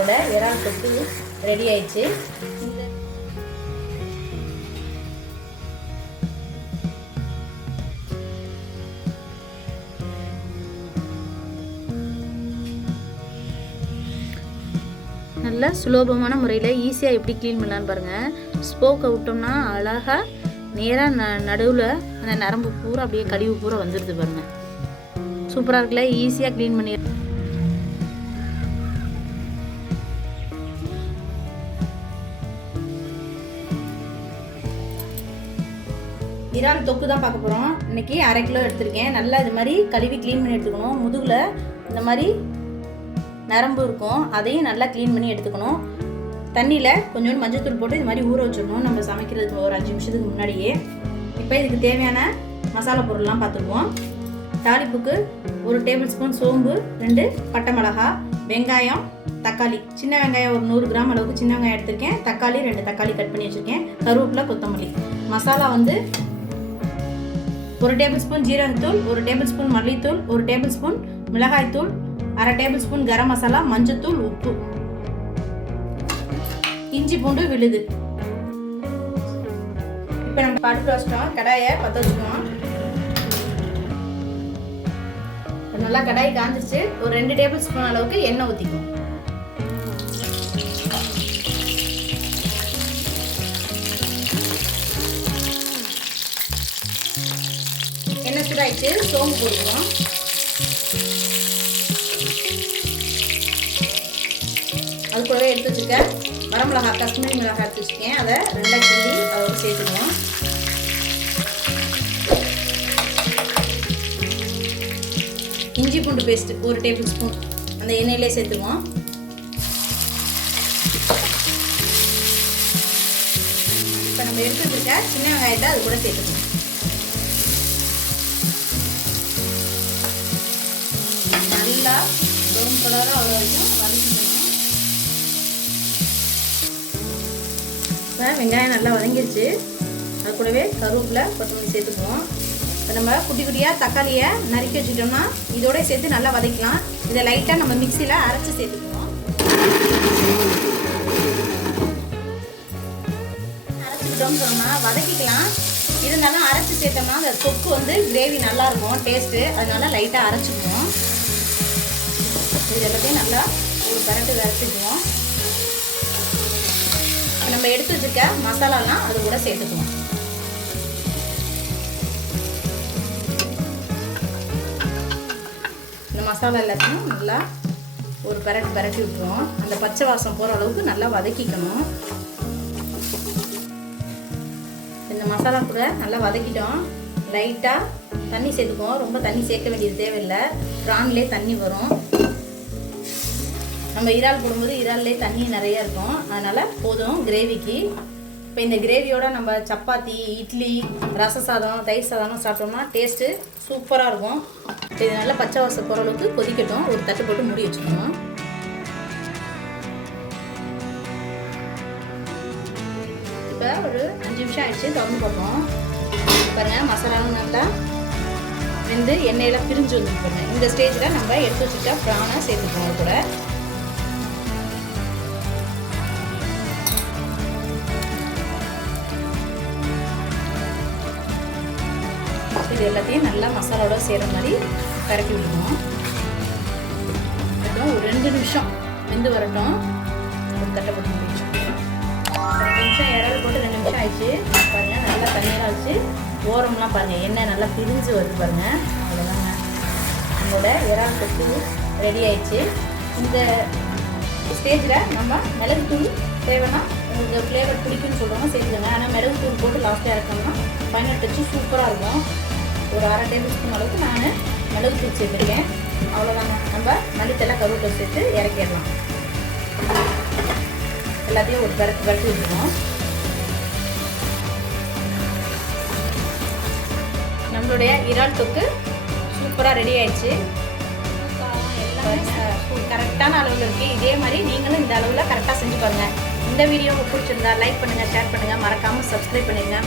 நம்மளோட இறால் தொக்கு ரெடி ஆயிடுச்சு. நல்ல சுலபமான முறையில் ஈஸியாக எப்படி க்ளீன் பண்ணலான்னு பாருங்கள். ஸ்போக்கை விட்டோம்னா அழகாக நேராக நடுவில் அந்த நரம்பு பூரா அப்படியே கழிவு பூரா வந்துடுது பாருங்கள். சூப்பராக இருக்குல்ல, ஈஸியாக க்ளீன் பண்ணி. இறால் தொக்கு தான் பார்க்க போகிறோம். இன்றைக்கி 1/2 கிலோ எடுத்திருக்கேன். நல்லா இது மாதிரி கழுவி க்ளீன் பண்ணி எடுத்துக்கணும். முதுகில் இந்த மாதிரி நரம்பு இருக்கும், அதையும் நல்லா க்ளீன் பண்ணி எடுத்துக்கணும். தண்ணியில் கொஞ்சோண்டு மஞ்சத்தூள் போட்டு இது மாதிரி ஊற வச்சிடணும் நம்ம சமைக்கிறதுக்கு ஒரு 5 நிமிஷத்துக்கு முன்னாடியே. இப்போ இதுக்கு தேவையான மசாலா பொருள்லாம் பார்த்துக்குவோம். தாளிப்புக்கு 1 டேபிள் ஸ்பூன் சோம்பு, 2 பட்டை மிளகா, வெங்காயம், தக்காளி. சின்ன வெங்காயம் ஒரு 100 கிராம் அளவுக்கு சின்ன வெங்காயம் எடுத்திருக்கேன். தக்காளி 2 தக்காளி கட் பண்ணி வச்சுருக்கேன். கருவேப்பிலை, கொத்தமல்லி. மசாலா வந்து 1 டேபிள் ஸ்பூன் ஜீரகத்தூள், 1 டேபிள் ஸ்பூன் மல்லித்தூள், 1 டேபிள் ஸ்பூன் மிளகாய்த்தூள், 1/2 டேபிள் ஸ்பூன் கரம் மசாலா, மஞ்சத்தூள், உப்பு, இஞ்சி பூண்டு விழுது. இப்போ நம்ம அடுப்பு வச்சிட்டோம். கடாயை பற்ற வச்சுக்குவோம். நல்லா கடாய் காஞ்சிருச்சு. ஒரு 2 டேபிள் ஸ்பூன் அளவுக்கு எண்ணெய் ஊற்றிக்குவோம். எண்ணெய் சூடாயிடுச்சு. சோம்பு போட்டுக்குவோம். அது கூடவே எடுத்து வச்சுருக்கேன் வரமிளகா, காஷ்மீரி மிளகாய் எடுத்து வச்சுருக்கேன். அதை 2 கிள்ளி அதோட சேர்த்துக்குவோம். இஞ்சி பூண்டு பேஸ்ட்டு 1 டேபிள் ஸ்பூன் அந்த எண்ணெயிலே சேர்த்துக்குவோம். இப்போ நம்ம எடுத்து வச்சுருக்க சின்ன வெங்காயத்தை அது கூட சேர்த்துக்குவோம். நல்லா ப்ரௌன் கலராக அவ்வளோ வரைக்கும் வதக்கிக்கணும். இப்போ வெங்காயம் நல்லா வதங்கிடுச்சு. அது கூடவே கருவேப்பிலை, கொத்தமல்லி சேர்த்துக்குவோம். இப்போ நம்ம குட்டி குட்டியாக தக்காளியை நறுக்கி வச்சுட்டோம்னா இதோட சேர்த்து நல்லா வதக்கலாம். இதை லைட்டாக நம்ம மிக்சியில் அரைச்சி சேர்த்துக்குவோம். அரைச்சிக்கிட்டோம்னு சொன்னால் வதக்கிக்கலாம். இருந்தாலும் அரைச்சி சேர்த்தோம்னா அந்த தொக்கு வந்து கிரேவி நல்லாயிருக்கும் டேஸ்ட்டு. அதனால லைட்டாக அரைச்சிக்குவோம். இது எல்லாத்தையும் நல்லா ஒரு பரட்டு அரைச்சிக்குவோம். நம்ம எடுத்து வச்சுருக்க மசாலாலாம் அது கூட சேர்த்துக்குவோம். இந்த மசாலா எல்லாத்தையும் நல்லா ஒரு பரட்டி விட்டுருவோம். அந்த பச்சை வாசம் போகிற அளவுக்கு நல்லா வதக்கிக்கணும். இந்த மசாலா கூட நல்லா வதக்கிட்டோம். லைட்டாக தண்ணி சேர்த்துக்குவோம். ரொம்ப தண்ணி சேர்க்க வேண்டியது தேவையில்லை. ப்ரான்லேயே தண்ணி வரும். நம்ம இறால் போடும்போது இறால்லே தண்ணி நிறைய இருக்கும். அதனால் போதும் கிரேவிக்கு. இப்போ இந்த கிரேவியோட நம்ம சப்பாத்தி, இட்லி, ரச சாதம், தயிர் சாதம் சாப்பிட்டோம்னா டேஸ்ட்டு சூப்பராக இருக்கும். இது நல்லா பச்சை வாசம் போகிற அளவுக்கு கொதிக்கட்டும். ஒரு தட்டு போட்டு மூடி வச்சுக்கணும். இப்போ ஒரு 5 நிமிஷம் ஆயிடுச்சு. திறந்து பார்ப்போம். பாருங்கள், மசாலாவும் நல்லா வெந்து எண்ணெயெல்லாம் பிரிஞ்சு வந்துருப்பாங்க. இந்த ஸ்டேஜில் நம்ம எடுத்து வச்சுட்டா ப்ரானை சேர்த்துக்கோங்க. கூட இது எல்லாத்தையும் நல்லா மசாலாவோட சேர்கிற மாதிரி கரக்கி விடணும். அப்புறம் ஒரு 2 நிமிஷம் வெந்து வரட்டும். ஒரு தட்டை போட்டு முடிச்சு 2 நிமிஷம் இறால் போட்டு 2 நிமிஷம் ஆயிடுச்சு. பாருங்கள், நல்லா தண்ணியெல்லாம் வச்சு ஓரம்லாம் பாருங்கள் எண்ணெய் நல்லா பிரிஞ்சு வருது பாருங்கள். அவ்வளோதாங்க, நம்மளோட இறால் தொக்கு ரெடி ஆயிடுச்சு. இந்த ஸ்டேஜில் நம்ம மிளகுத்தூள் தேவைன்னா உங்களுக்கு ஃப்ளேவர் பிடிக்குன்னு சொல்கிறவங்க சேர்த்துக்கோங்க. ஆனால் மிளகுத்தூள் போட்டு லாஸ்ட்டாக இறக்கணும்னா ஃபைனல் டச்சு சூப்பராக இருக்கும். ஒரு 1/2 டேபிள் ஸ்பூன் அளவுக்கு நான் மிளகுத்தூள் சேர்த்துருக்கேன். அவ்வளோதாங்க. நம்ம மல்லித்தலை, கருவேப்பிலை சேர்த்து இறக்கிடலாம். எல்லாத்தையும் ஒரு பரட்டி விட்டுருவோம். நம்மளுடைய இறால் தொக்கு சூப்பராக ரெடி ஆயிடுச்சு. எல்லாமே கரெக்டான அளவில் இருக்குது. இதே மாதிரி நீங்களும் இந்த அளவில் கரெக்டாக செஞ்சு பாருங்கள். இந்த வீடியோ உங்களுக்கு பிடிச்சிருந்தா லைக் பண்ணுங்கள், ஷேர் பண்ணுங்கள், மறக்காமல் சப்ஸ்கிரைப் பண்ணிடுங்க.